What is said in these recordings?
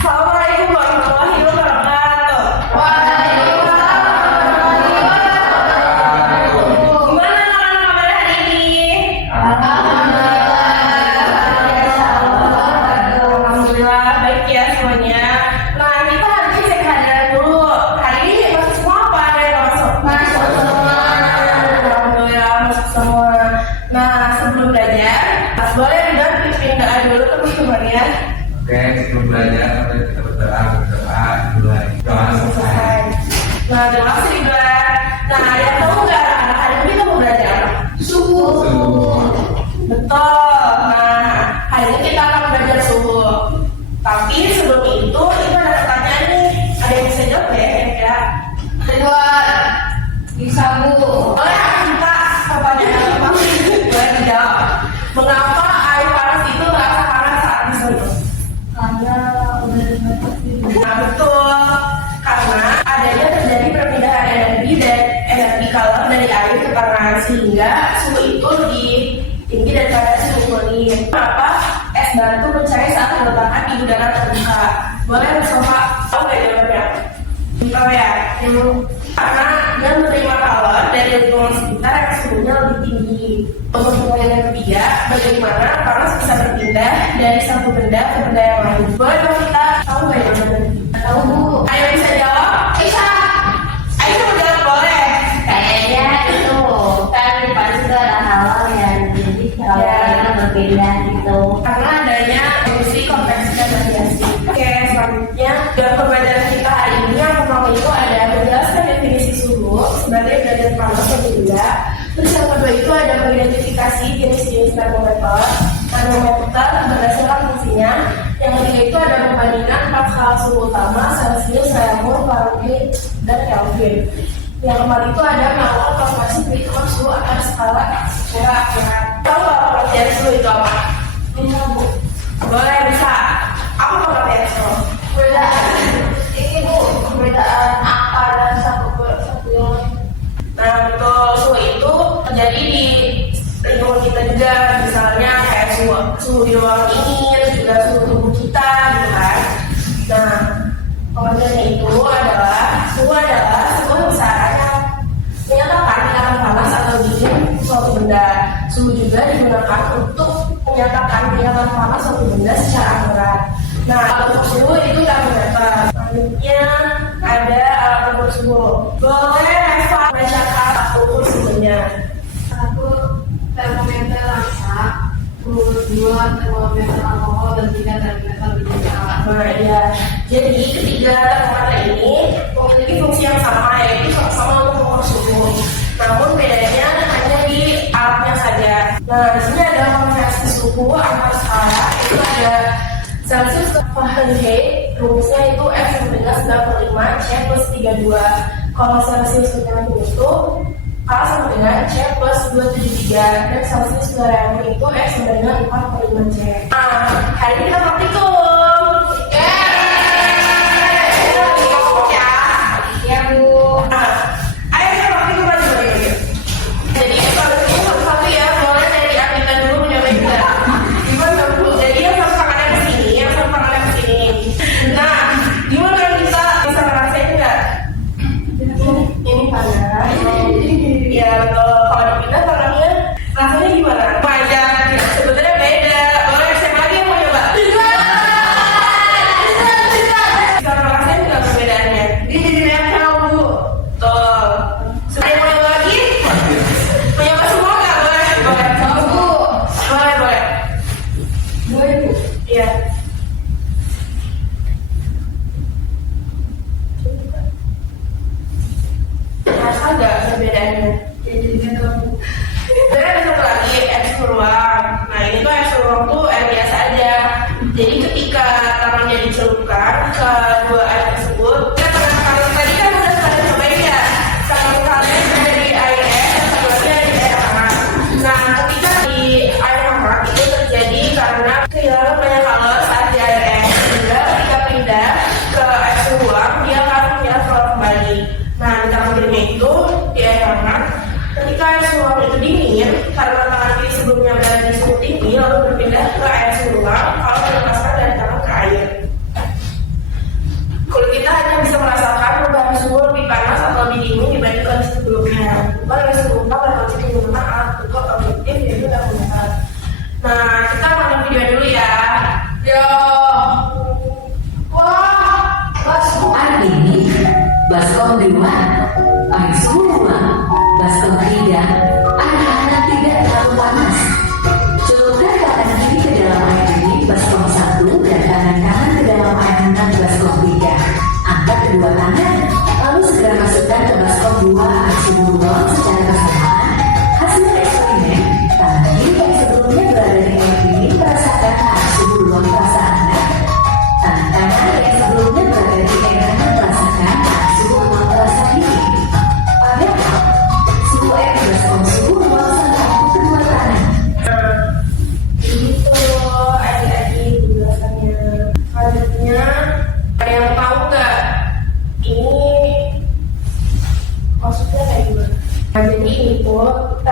Assalamualaikum warahmatullahi wabarakatuh. Gimana kabar hari ini? Alhamdulillah baik ya semuanya. Nah kita hari ini cek hadiah dulu. Hari ini masuk semua apa ada yang masuk? Masuk semua. Alhamdulillah masuk semua. Nah sebelum belajar, boleh udah pindah dulu teman-temannya. Oke, sebelum belajar kita berdoa mulai doa selesai. Nah, terima kasih juga. Nah, ada yang tahu nggak hari ini kita mau belajar suhu? Betul. Nah, hari ini kita akan belajar suhu. Tapi sebelum itu ada pertanyaan nih. Ada yang bisa jawab ya? Kira-kira? Kedua, bisa Bu. Boleh kita pertanyaan apa? Boleh dijawab. Mengapa air panas itu terasa panas saat diseduh? Karena udah Nah, betul. Karena adanya terjadi perpindahan energi dan energi kalor dari air ke panas sehingga suhu itu lebih tinggi daripada suhu kulit. Kenapa es batu mencair saat diletakkan di udara terbuka? Boleh Mustafa tahu nggak jawabannya? Tahu ya? Karena dia menerima kalor dari lingkungan sekitar yang suhunya lebih tinggi. Untuk pertanyaan yang ketiga, bagaimana panas bisa berpindah dari satu benda ke benda yang lain? Boleh dong kita tahu nggak jawabannya? tahu Bu. Ayo bisa jawab? Bisa. Ayo mau jawab boleh. Kayaknya itu kan di Paris itu ada halal ya. Jadi kalau kita berpindah gitu. Karena adanya emisi konveksi dan radiasi. Oke, selanjutnya dalam pembelajaran kita hari ini yang pertama itu ada menjelaskan definisi suhu sebagai derajat panas atau tidak. Terus yang kedua itu ada mengidentifikasi jenis-jenis termometer berdasarkan fungsinya. Yang ketiga itu ada membandingkan 4 skala suhu utama: Celsius, Fahrenheit, Fahrenheit, dan Kelvin. Yang keempat itu ada melakukan kalkulasi perhitungan suhu akan skala secara akurat. Tahu nggak pengertian suhu itu apa? Bisa Bu. Boleh bisa. Apa pengertian suhu? Perbedaan ini Bu, perbedaan apa dan satu yang lain. Nah betul, suhu itu terjadi di lingkungan kita juga. Misalnya kayak suhu di ruang dingin, juga suhu tubuh kita gitu kan. Nah pengertiannya itu adalah sebuah besaran yang menyatakan tingkatan panas atau dingin suatu benda. Suhu juga digunakan untuk menyatakan tingkatan panas suatu benda secara akurat. Nah untuk suhu itu termometer. Selanjutnya ada alat ukur suhu. Boleh Eva bacakan ukur suhunya? 1 termometer rasa, 2 termometer alkohol, dan 3 termometer bicara. Nah iya, jadi ketiga termometer ini memiliki fungsi yang sama, yaitu sama-sama untuk mengukur suhu. Namun bedanya hanya di alatnya saja. Nah di sini ada konversi suhu antar skala, itu ada Celsius ke Fahrenheit, rumusnya itu F sama dengan 95 C plus 32. Kalau Celsius ke Kelvin itu A sama dengan C plus 273, dan Celsius ke Fahrenheit itu F sama dengan 4,5 C. Nah, hari ini kita praktikum. Ya Bu. Nah, ayo kita praktikum aja dulu. Jadi kalau ini satu-satu ya, boleh dari Amina dulu menyampaikan. Gimana Bu? Jadi yang satu tangannya ke sini, yang satu tangannya ke sini. Nah, gimana kalau kita bisa ngerasain nggak? Ini panas. Ya, kalau dipindah tangannya rasanya gimana? Aja, sebetulnya beda. Boleh siapa lagi yang mau coba? Bisa ngerasain nggak perbedaannya? Dia jadi nempel Bu. Tuh. Sudah yang mau coba lagi? Mau coba semua nggak? Boleh? Boleh. Tahu Bu. Boleh, boleh. Boleh Bu. Iya. Rasa nggak perbedaannya? Jadi kan Bu. Dan ada satu lagi ekspor ruang. Nah ini tuh ekspor ruang tuh air biasa aja. Jadi ketika tangannya dicelupkan ke dua air tersebut, kalau tadi kan udah kalian cobain ya, kalau kalian ada di air es, satu lagi ada di air hangat. Nah ketika di air hangat itu terjadi karena kehilangan banyak kalor saat di air es, sehingga ketika pindah ke ekspor ruang dia akan menyerap kalor kembali. Nah di tangan kirinya itu di air hangat. Ketika air suruang itu dingin, karena tangan kiri sebelumnya berada di suhu tinggi, lalu berpindah ke air suruang, kalau dilepaskan dari tangan ke air.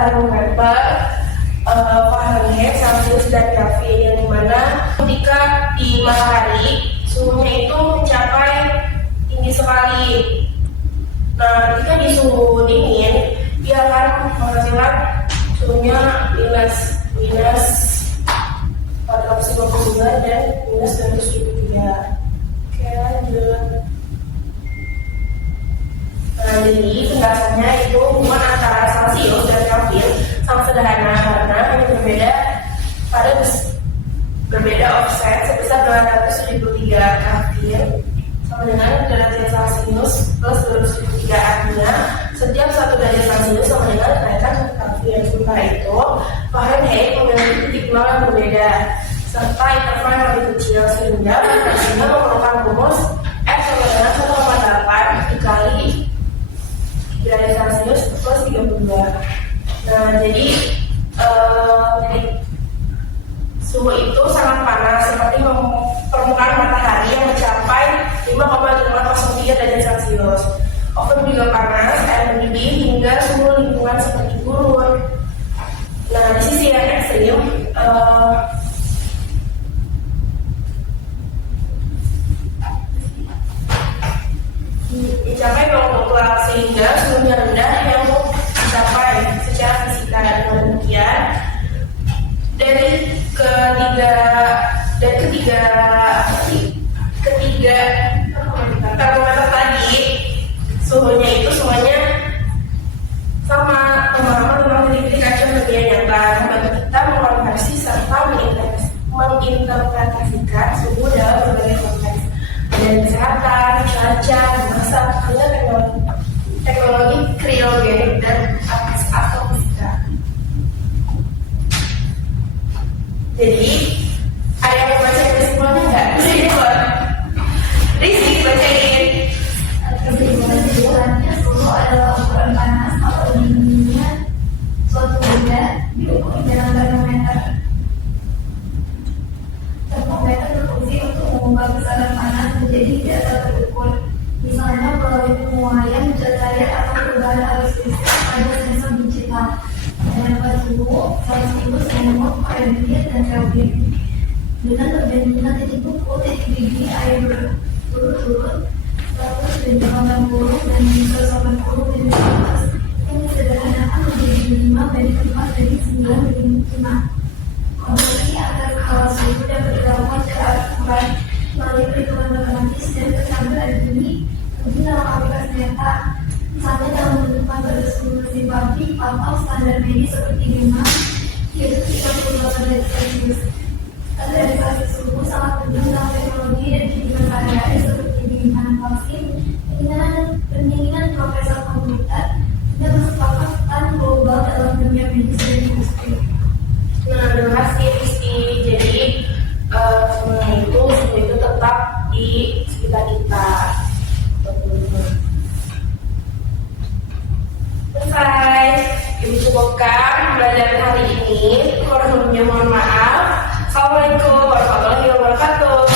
termometer, Fahrenheit, Celsius, dan Kelvin, yang dimana ketika di matahari suhunya itu mencapai tinggi sekali. Nah, ketika di suhu dingin, dia akan menghasilkan suhunya minus 459 dan minus 273. Oke, lanjut. Nah, jadi penjelasannya itu hubungan antara Celsius dan Kelvin sangat sederhana karena hanya berbeda offset sebesar 273 Kelvin sama dengan derajat Celsius plus 273. Artinya setiap 1 derajat Celsius sama dengan kenaikan Kelvin. Sementara itu Fahrenheit memiliki titik nol yang berbeda serta interval yang lebih kecil sehingga memerlukan rumus F sama dengan 1,8 dikali derajat Celsius plus 32. Nah, jadi suhu itu sangat panas seperti permukaan matahari yang mencapai 5,503 derajat Celsius. Oven juga panas, air mendidih hingga suhu lingkungan seperti gurun. Nah, di sisi yang ekstrim, mencapai nol sehingga suhunya rendah yang dicapai secara fisika. Dengan demikian, dari ketiga termometer tadi suhunya itu semuanya sama, teman-teman memang titik-titik acuan lebih nyata membantu kita mengonversi serta menginterpretasikan suhu dalam berbagai konteks dan kesehatan, cuaca, masak, hingga teknologi kriogenik dan astrofisika. Jadi ada yang mau baca kesimpulannya nggak? Ini buat Rizky bacain. Kesimpulannya suhu adalah ukuran panas atau dinginnya suatu benda diukur dengan termometer. Termometer berfungsi untuk mengubah besaran panas menjadi data terukur, misalnya melalui penguaian cahaya atau perubahan arus listrik pada sensor digital. Dengan suhu, Celsius, Fahrenheit, dan Kelvin. Dengan perbandingan titik buku, titik didih, air berturut-turut 180 dan 180 dari atas yang disederhanakan menjadi 5 dari 4 dari 9 dari 5. Konversi agar skala suhu dapat dilakukan secara akurat melalui perhitungan matematis dan kesabaran ini lebih dalam aplikasi nyata, misalnya dalam menentukan pada suhu mesin pabrik atau standar medis seperti Denmark, yaitu 38 derajat Celsius. Standarisasi suhu sangat penting dalam teknologi dan kehidupan sehari-hari seperti penyimpanan vaksin, pendinginan prosesor komputer, dan kesepakatan global dalam dunia medis dan industri. Nah, terima kasih Rizky. Jadi suhu itu tetap di sekitar kita. Selesai. Ibu cukupkan pembelajaran hari ini. Kurang lebihnya mohon maaf. Assalamualaikum warahmatullahi wabarakatuh.